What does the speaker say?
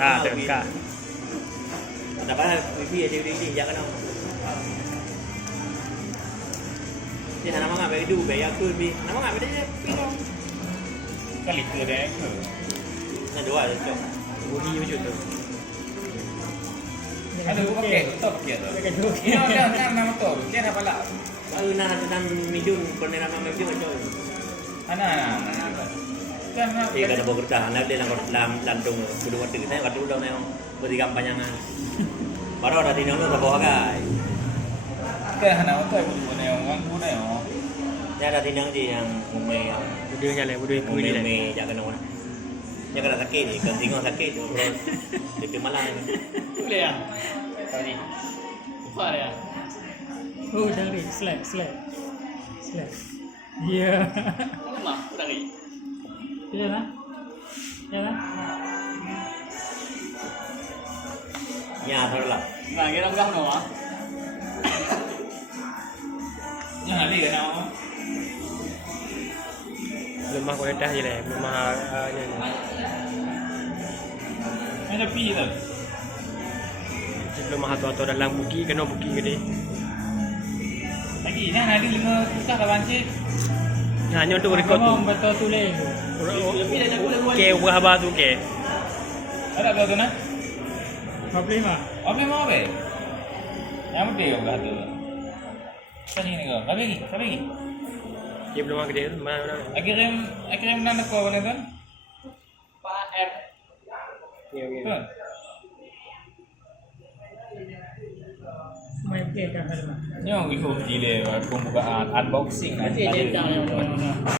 Tengkar. Dapat wifi aja di jangan dong. Dia nama nggak begitu, bayar tu lebih. Nama nggak beda je, pino. Kali tu dia ke? Nah dua je cok. Budi macam tu. Ada okey, top dia tu. Ini ada nama tu. Dia apa lah? Nah midun, pernah nama midun cok. Ana. Kan Kada bawa kertas, anak dia dalam lantung kedua waktu saya waktu udah neo bertiga panjangan. Baru ada di nol bawa guys. Kan ana tu aku ni orang tu ni. Dia ada tinang je yang umai yang Budi jalan, Budi kuih ni. umai jangan nak. Dia kena sakit ni, kan tengok sakit tu terus dekat malam ni. Boleh ya? Tadi. Apa dia? Oh, dari slap. Ya. Lama dari. Jalan. Ya, tahu lah. Nah, kita bukan nama. Jangan lagi kan nama. Lemah kualitas je lah, lemah ni. Ada pi tu. Lemah atau dalam buki kena buki gede. Lagi ni ada 5 kisah lawan cik. Hanya untuk rekod tu. Betul tulis. Okey, berapa tu okey? Ada berapa tu nak? 45. Apa mau be? Yang betul ke tu? Tadi ni ke? Habis lagi. Dia belum gede mana. Akhirnya nak kau boleh kan? Pak R. Ya. Kan? Main game dah. Yang ikut gila pembukaan unboxing Nanti dia dah yang